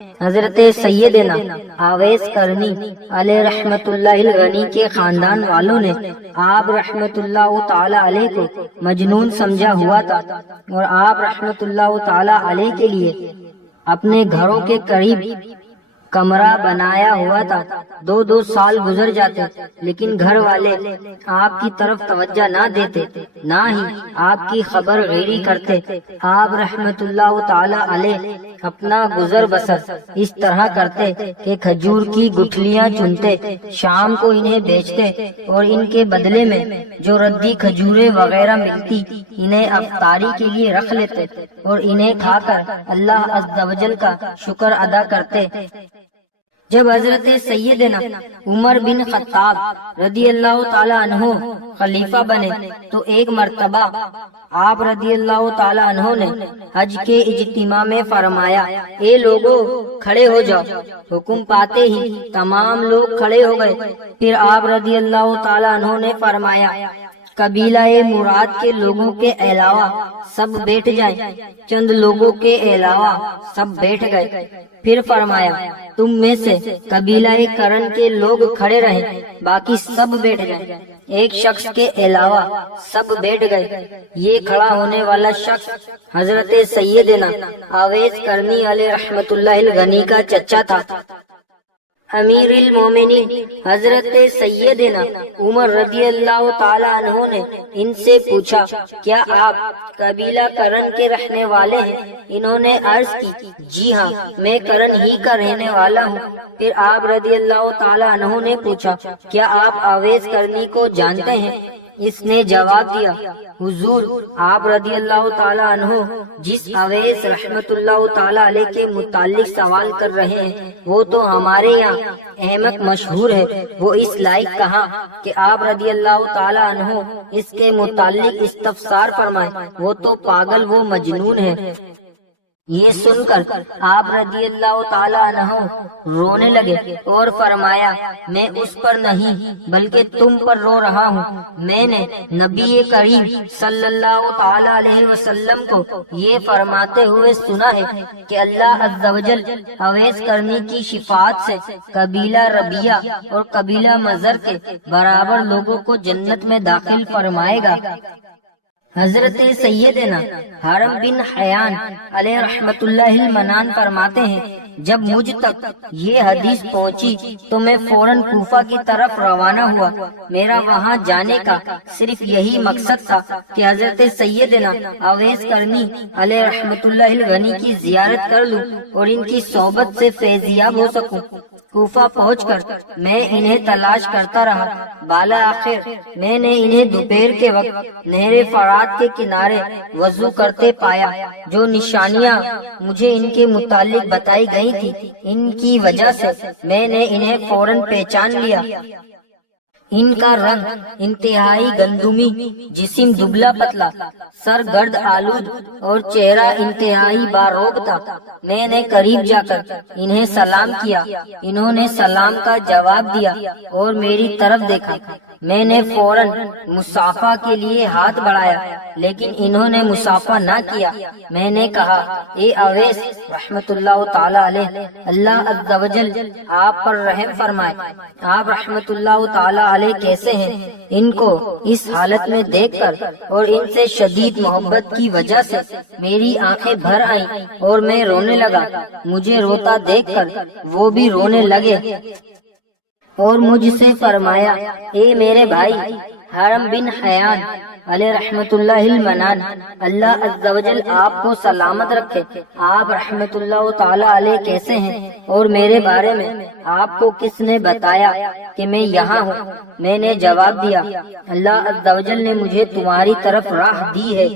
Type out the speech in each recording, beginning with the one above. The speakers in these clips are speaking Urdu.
حضرت سیدنا اویس قرنی علیہ رحمت اللہ الغنی کے خاندان والوں نے آپ رحمت اللہ تعالی علیہ کو مجنون سمجھا ہوا تھا، اور آپ رحمت اللہ تعالی علیہ کے لیے اپنے گھروں کے قریب کمرہ بنایا ہوا تھا۔ 2 سال گزر جاتے لیکن گھر والے آپ کی طرف توجہ نہ دیتے، نہ ہی آپ کی خبر گیری کرتے۔ آپ رحمت اللہ تعالی علیہ اپنا گزر بسر اس طرح کرتے کہ کھجور کی گٹھلیاں چنتے، شام کو انہیں بیچتے، اور ان کے بدلے میں جو ردی کھجوریں وغیرہ ملتی انہیں افطاری کے لیے رکھ لیتے، اور انہیں کھا کر اللہ عز و جل کا شکر ادا کرتے۔ جب حضرت سیدنا عمر بن خطاب رضی اللہ تعالی عنہ خلیفہ بنے تو ایک مرتبہ آپ رضی اللہ تعالی عنہ نے حج کے اجتماع میں فرمایا، اے لوگو کھڑے ہو جاؤ۔ حکم پاتے ہی تمام لوگ کھڑے ہو گئے۔ پھر آپ رضی اللہ تعالی عنہ نے فرمایا، قبیلہ مراد کے لوگوں کے علاوہ سب بیٹھ جائیں۔ چند لوگوں کے علاوہ سب بیٹھ گئے۔ پھر فرمایا، تم میں سے قبیلہ کرن کے لوگ کھڑے رہیں، باقی سب بیٹھ جائیں۔ ایک شخص کے علاوہ سب بیٹھ گئے۔ یہ کھڑا ہونے والا شخص حضرت سیدنا اویس قرنی علیہ رحمت اللہ الغنی کا چچا تھا۔ امیر المومنین حضرت سیدنا عمر رضی اللہ تعالی عنہ نے ان سے پوچھا، کیا آپ قبیلہ کرن کے رہنے والے ہیں؟ انہوں نے عرض کی، جی ہاں، میں کرن ہی کا رہنے والا ہوں۔ پھر آپ رضی اللہ تعالی عنہ نے پوچھا، کیا آپ اویس قرنی کو جانتے ہیں؟ اس نے جواب دیا، حضور، آپ رضی اللہ تعالی عنہ جس اویس رحمت اللہ تعالی علیہ کے متعلق سوال کر رہے ہیں وہ تو ہمارے یہاں احمق مشہور ہے۔ وہ اس لائق کہا کہ آپ رضی اللہ تعالی عنہ اس کے متعلق استفسار فرمائیں، وہ تو پاگل، وہ مجنون ہے۔ یہ سن کر آپ رضی اللہ تعالی عنہ رونے لگے اور فرمایا، میں اس پر نہیں بلکہ تم پر رو رہا ہوں۔ میں نے نبی کریم صلی اللہ تعالی علیہ وسلم کو یہ فرماتے ہوئے سنا ہے کہ اللہ عز و جل اویس قرنی کی شفاعت سے قبیلہ ربیہ اور قبیلہ مزر کے برابر لوگوں کو جنت میں داخل فرمائے گا۔ حضرت سیدنا حرم بن حیان علیہ رحمت اللہ المنان فرماتے ہیں، جب مجھ تک یہ حدیث پہنچی تو میں فوراً کوفہ کی طرف روانہ ہوا۔ میرا وہاں جانے کا صرف یہی مقصد تھا کہ حضرت سیدنا اویس قرنی علیہ رحمت اللہ الغنی کی زیارت کر لوں اور ان کی صحبت سے فیضیاب ہو سکوں۔ کوفہ پہنچ کر میں انہیں تلاش کرتا رہا۔ بالا آخر میں نے انہیں دوپہر کے وقت نہر فرات کے کنارے وضو کرتے پایا۔ جو نشانیاں مجھے ان کے متعلق بتائی گئی تھی ان کی وجہ سے میں نے انہیں فوراً پہچان لیا۔ ان کا رنگ انتہائی گندمی، جسم دبلا پتلا، سر گرد آلود اور چہرہ انتہائی باروب تھا۔ میں نے قریب جا کر انہیں سلام کیا۔ انہوں نے سلام کا جواب دیا اور میری طرف دیکھا۔ میں نے فوراً مصافحہ کے لیے ہاتھ بڑھایا لیکن انہوں نے مصافحہ نہ کیا۔ میں نے کہا، اے اویس رحمت اللہ تعالی علیہ، اللہ عز و جل آپ پر رحم فرمائے، آپ رحمت اللہ تعالی علیہ کیسے ہیں؟ ان کو اس حالت میں دیکھ کر اور ان سے شدید محبت کی وجہ سے میری آنکھیں بھر آئیں اور میں رونے لگا۔ مجھے روتا دیکھ کر وہ بھی رونے لگے اور مجھ سے فرمایا، اے میرے بھائی حرم بن حیان علیہ رحمت اللہ المنان، اللہ عز و جل آپ کو سلامت رکھے۔ آپ رحمت اللہ تعالی علیہ کیسے ہیں اور میرے بارے میں آپ کو کس نے بتایا کہ میں یہاں ہوں؟ میں نے جواب دیا، اللہ عز و جل نے مجھے تمہاری طرف راہ دی ہے۔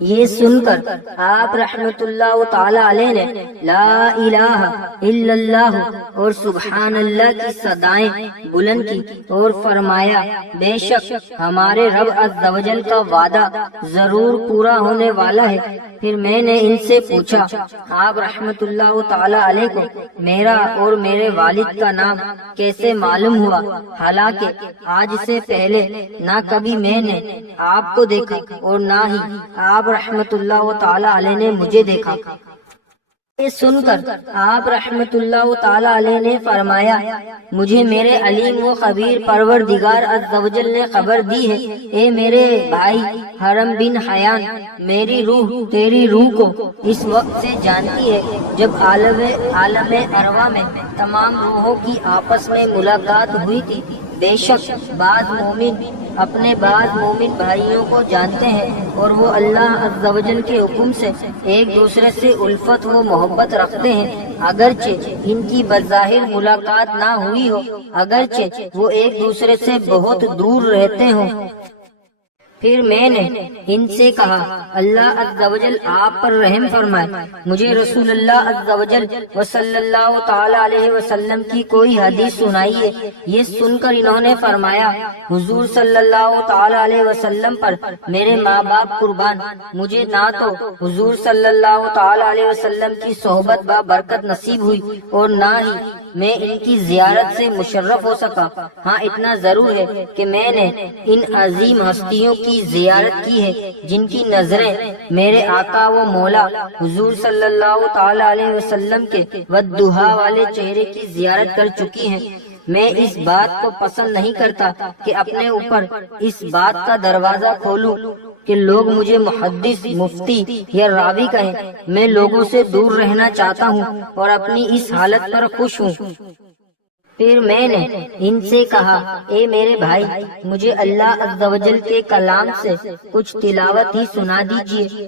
یہ سن کر آپ رحمت اللہ تعالی علیہ نے لا الہ الا اللہ اور سبحان اللہ کی صدائیں بلند کی اور فرمایا، بے شک ہمارے رب عز و جل کا وعدہ ضرور پورا ہونے والا ہے۔ پھر میں نے ان سے پوچھا، آپ رحمت اللہ تعالی علیہ کو میرا اور میرے والد کا نام کیسے معلوم ہوا؟ حالانکہ آج سے پہلے نہ کبھی میں نے آپ کو دیکھا اور نہ ہی آپ رحمت اللہ تعالی علیہ نے مجھے دیکھا۔ یہ سن کر آپ رحمت اللہ تعالی علیہ نے فرمایا مجھے میرے علیم و خبیر پروردگار عز و جل نے خبر دی ہے، اے میرے بھائی حرم بن حیان، میری روح تیری روح کو اس وقت سے جانتی ہے جب عالم ارواح میں تمام روحوں کی آپس میں ملاقات ہوئی تھی۔ بے شک بعض مومن اپنے بعض مومن بھائیوں کو جانتے ہیں اور وہ اللہ عز و جل کے حکم سے ایک دوسرے سے الفت و محبت رکھتے ہیں، اگرچہ ان کی بظاہر ملاقات نہ ہوئی ہو، اگرچہ وہ ایک دوسرے سے بہت دور رہتے ہوں۔ پھر میں نے ان سے کہا اللہ عز و جل آپ پر رحم فرمائے، مجھے رسول اللہ عز و جل صلی اللہ تعالی علیہ وسلم کی کوئی حدیث سنائیے۔ یہ سن کر انہوں نے فرمایا حضور صلی اللہ تعالی علیہ وسلم پر میرے ماں باپ قربان، مجھے نہ تو حضور صلی اللہ تعالی علیہ وسلم کی صحبت با برکت نصیب ہوئی اور نہ ہی میں ان کی زیارت سے مشرف ہو سکا۔ ہاں اتنا ضرور ہے کہ میں نے ان عظیم ہستیوں کی زیارت کی ہے جن کی نظریں میرے آقا و مولا حضور صلی اللہ تعالی علیہ وسلم کے والضحیٰ والے چہرے کی زیارت کر چکی ہیں۔ میں اس بات کو پسند نہیں کرتا کہ اپنے اوپر اس بات کا دروازہ کھولوں کہ لوگ مجھے محدث، مفتی یا راوی کہیں۔ میں لوگوں سے دور رہنا چاہتا ہوں اور اپنی اس حالت پر خوش ہوں۔ پھر میں نے ان سے کہا اے میرے بھائی، مجھے اللہ عز و جل کے کلام سے کچھ تلاوت ہی سنا دیجیے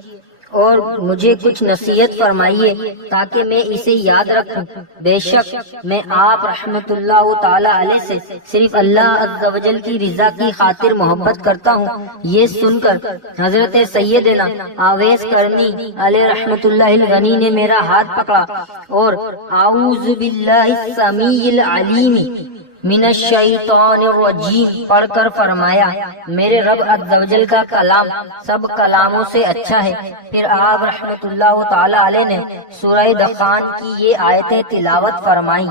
اور مجھے کچھ نصیحت فرمائیے تاکہ میں اسے یاد رکھوں۔ بے شک میں آپ رحمت اللہ تعالی علیہ سے صرف اللہ عز و جل کی رضا کی خاطر محبت کرتا ہوں۔ یہ سن کر حضرت سیدنا اویس کرنی علیہ رحمت اللہ الغنی نے میرا ہاتھ پکڑا اور اعوذ باللہ السمیع العلیم من الشیطان الرجیم پڑھ کر فرمایا میرے رب عز و جل کا کلام سب کلاموں سے اچھا ہے۔ پھر آپ رحمت اللہ تعالی علیہ نے سورہ دخان کی یہ آیتیں تلاوت فرمائیں۔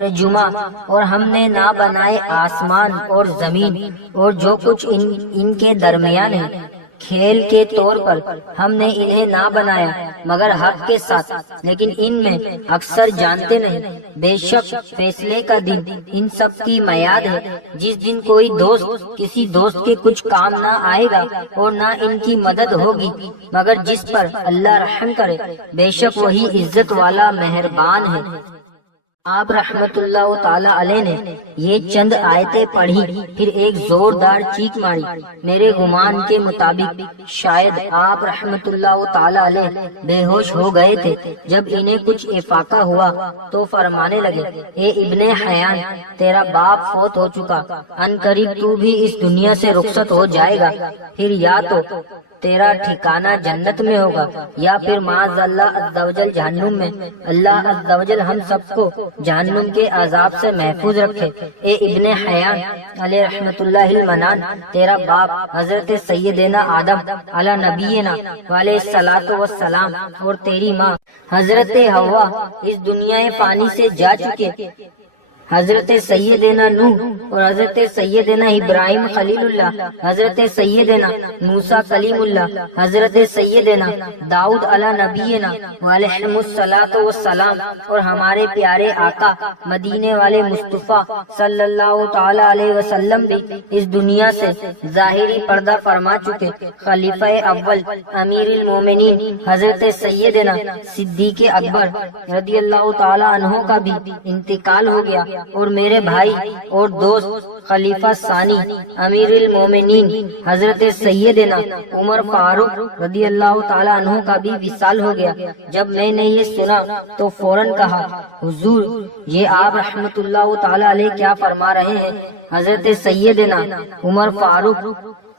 جمعہ اور ہم نے نہ بنائے آسمان اور زمین اور جو کچھ ان کے درمیان ہے، کھیل کے طور پر ہم نے انہیں نہ بنایا مگر حق کے ساتھ، لیکن ان میں اکثر جانتے نہیں۔ بے شک فیصلے کا دن ان سب کی میعاد ہے، جس دن کوئی دوست کسی دوست کے کچھ کام نہ آئے گا اور نہ ان کی مدد ہوگی مگر جس پر اللہ رحم کرے، بے شک وہی عزت والا مہربان ہے۔ آپ رحمت اللہ تعالی علیہ نے یہ چند آیتیں پڑھی، پھر ایک زوردار چیخ ماری۔ میرے گمان کے مطابق شاید آپ رحمت اللہ تعالی علیہ بے ہوش ہو گئے تھے۔ جب انہیں کچھ افاقہ ہوا تو فرمانے لگے اے ابن حیان، تیرا باپ فوت ہو چکا، ان قریب تو بھی اس دنیا سے رخصت ہو جائے گا، پھر یا تو تیرا ٹھکانہ جنت میں ہوگا یا پھر معاذ اللہ عز و جل جہنم میں۔ اللہ عز و جل ہم سب کو جہنم کے عذاب سے محفوظ رکھے۔ اے ابن حیان علیہ رحمت اللہ المنان، تیرا باپ حضرت سیدنا آدم علی نبینا علیہ الصلوۃ والسلام اور تیری ماں حضرت حوا اس دنیا فانی سے جا چکے۔ حضرت سیدنا نوح اور حضرت سیدنا ابراہیم خلیل اللہ، حضرت سیدنا موسیٰ کلیم اللہ، حضرت سیدنا داؤد علی نبینا علیہ الصلوۃ والسلام اور ہمارے پیارے آقا مدینے والے مصطفیٰ صلی اللہ تعالی علیہ وسلم بھی اس دنیا سے ظاہری پردہ فرما چکے۔ خلیفہ اول امیر المومنین حضرت سیدنا صدیق اکبر رضی اللہ تعالی عنہ کا بھی انتقال ہو گیا اور میرے بھائی اور دوست خلیفہ ثانی امیر المومنین حضرت سیدنا عمر فاروق رضی اللہ تعالی عنہ کا بھی وصال ہو گیا۔ جب میں نے یہ سنا تو فوراً کہا حضور، یہ آپ رحمت اللہ تعالی علیہ کیا فرما رہے ہیں؟ حضرت سیدنا عمر فاروق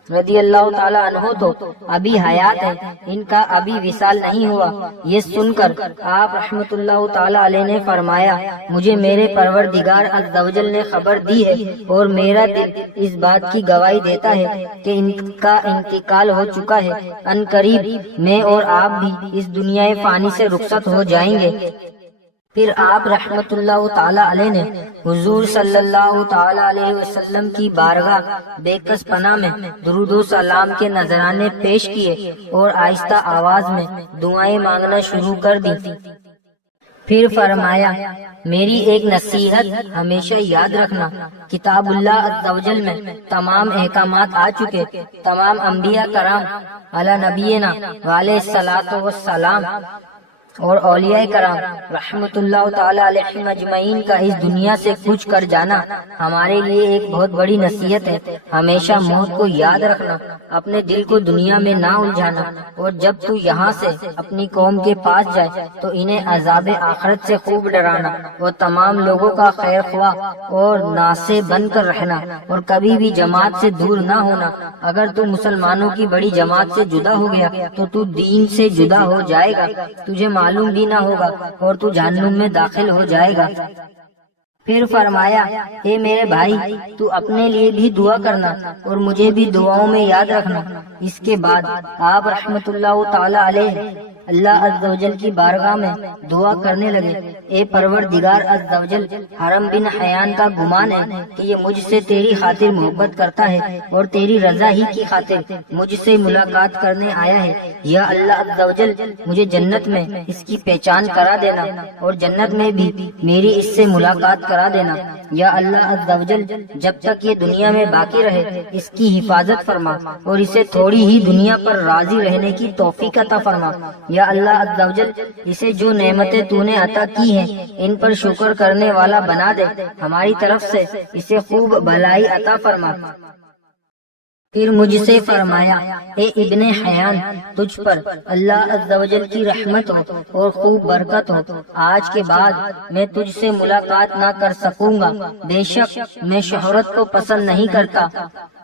رضی اللہ تعالی عنہ تو ابھی حیات ہیں، ان کا ابھی وصال نہیں ہوا۔ یہ سن کر آپ رحمت اللہ تعالی علیہ نے فرمایا مجھے میرے پروردگار عز و جل نے خبر دی ہے اور میرا دل اس بات کی گواہی دیتا ہے کہ ان کا انتقال ہو چکا ہے، ان قریب میں اور آپ بھی اس دنیا فانی سے رخصت ہو جائیں گے۔ پھر آپ رحمت اللہ تعالی علیہ نے حضور صلی اللہ تعالی علیہ وسلم کی بارگاہ بے کس پناہ میں درود و سلام کے نذرانے پیش کیے اور آہستہ آواز میں دعائیں مانگنا شروع کر دی۔ پھر فرمایا، میری ایک نصیحت ہمیشہ یاد رکھنا، کتاب اللہ عز و جل میں تمام احکامات آ چکے، تمام انبیاء کرام علی نبینا وعلیہ الصلاۃ والسلام اور اولیاء کرام رحمت اللہ تعالی علیہم اجمعین کا اس دنیا سے کچھ کر جانا ہمارے لیے ایک بہت بڑی نصیحت ہے۔ ہمیشہ موت کو یاد رکھنا، اپنے دل کو دنیا میں نہ الجھانا، اور جب تو یہاں سے اپنی قوم کے پاس جائے تو انہیں عذاب آخرت سے خوب ڈرانا، اور تمام لوگوں کا خیر خواہ اور ناصح بن کر رہنا، اور کبھی بھی جماعت سے دور نہ ہونا۔ اگر تو مسلمانوں کی بڑی جماعت سے جدا ہو گیا تو دین سے جدا ہو جائے گا، تجھے معلوم بھی نہ ہوگا اور تو جہنم میں داخل ہو جائے گا۔ پھر فرمایا، اے میرے بھائی، تو اپنے لیے بھی دعا کرنا اور مجھے بھی دعاؤں میں یاد رکھنا۔ اس کے بعد آپ رحمت اللہ تعالی علیہ اللہ عز و جل کی بارگاہ میں دعا کرنے لگے، اے پروردگار عز و جل، حرم بن حیان کا گمان ہے کہ یہ مجھ سے تیری خاطر محبت کرتا ہے اور تیری رضا ہی کی خاطر مجھ سے ملاقات کرنے آیا ہے۔ یا اللہ عز و جل، مجھے جنت میں اس کی پہچان کرا دینا اور جنت میں بھی میری اس سے ملاقات کرا دینا۔ یا اللہ عز و جل، جب تک یہ دنیا میں باقی رہے اس کی حفاظت فرما اور اسے تھوڑی ہی دنیا پر راضی رہنے کی توفیق عطا فرما۔ یا اللہ عز و جل، اسے جو نعمتیں تو نے عطا کی ہیں ان پر شکر کرنے والا بنا دے، ہماری طرف سے اسے خوب بھلائی عطا فرما۔ پھر مجھ سے فرمایا، اے ابن حیان، تجھ پر اللہ عز و جل کی رحمت ہو اور خوب برکت ہو۔ آج کے بعد میں تجھ سے ملاقات نہ کر سکوں گا۔ بے شک میں شہرت کو پسند نہیں کرتا۔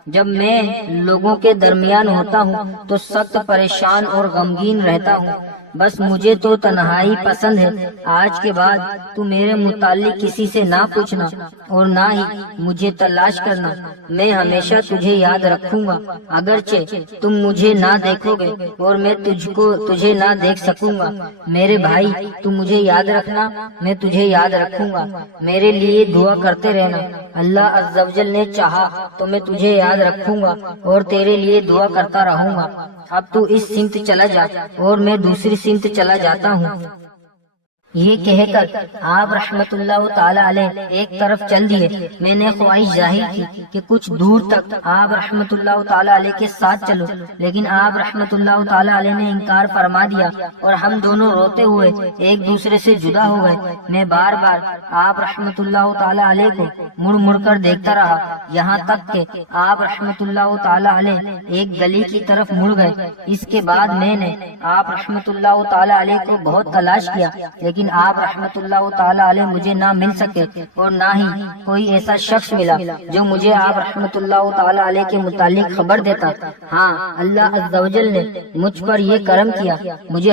جب میں لوگوں کے درمیان ہوتا ہوں تو سخت پریشان اور غمگین رہتا ہوں۔ بس مجھے تو تنہائی پسند ہے۔ آج کے بعد تو میرے متعلق کسی سے نہ پوچھنا اور نہ ہی مجھے تلاش کرنا، میں ہمیشہ تجھے یاد رکھوں گا، اگرچہ تم مجھے نہ دیکھو گے اور میں تجھے نہ دیکھ سکوں گا۔ میرے بھائی، تو مجھے یاد رکھنا، میں تجھے یاد رکھوں گا۔ میرے لیے دعا کرتے رہنا، اللہ عز و جل نے چاہا تو میں تجھے یاد رکھوں گا اور تیرے لیے دعا کرتا رہوں گا۔ اب تو اس سمت چلا جا اور میں دوسری سمت چلا جاتا ہوں۔ یہ کہہ کر آپ رحمت اللہ تعالی علیہ ایک طرف چل دیے۔ میں نے خواہش ظاہر کی کہ کچھ دور تک آپ رحمت اللہ تعالی علیہ کے ساتھ چلو، لیکن آپ رحمت اللہ تعالی علیہ نے انکار فرما دیا اور ہم دونوں روتے ہوئے ایک دوسرے سے جدا ہو گئے۔ میں بار بار آپ رحمت اللہ تعالی علیہ کو مڑ مڑ کر دیکھتا رہا، یہاں تک کہ آپ رحمت اللہ تعالی علیہ ایک گلی کی طرف مڑ گئے۔ اس کے بعد میں نے آپ رحمت اللہ تعالی علیہ کو بہت تلاش کیا، لیکن آپ رحمت اللہ تعالی علیہ مجھے نہ مل سکے اور نہ ہی کوئی ایسا شخص ملا جو مجھے آپ رحمت اللہ تعالی علیہ کے متعلق خبر دیتا۔ ہاں، اللہ عز و جل نے مجھ پر یہ کرم کیا، مجھے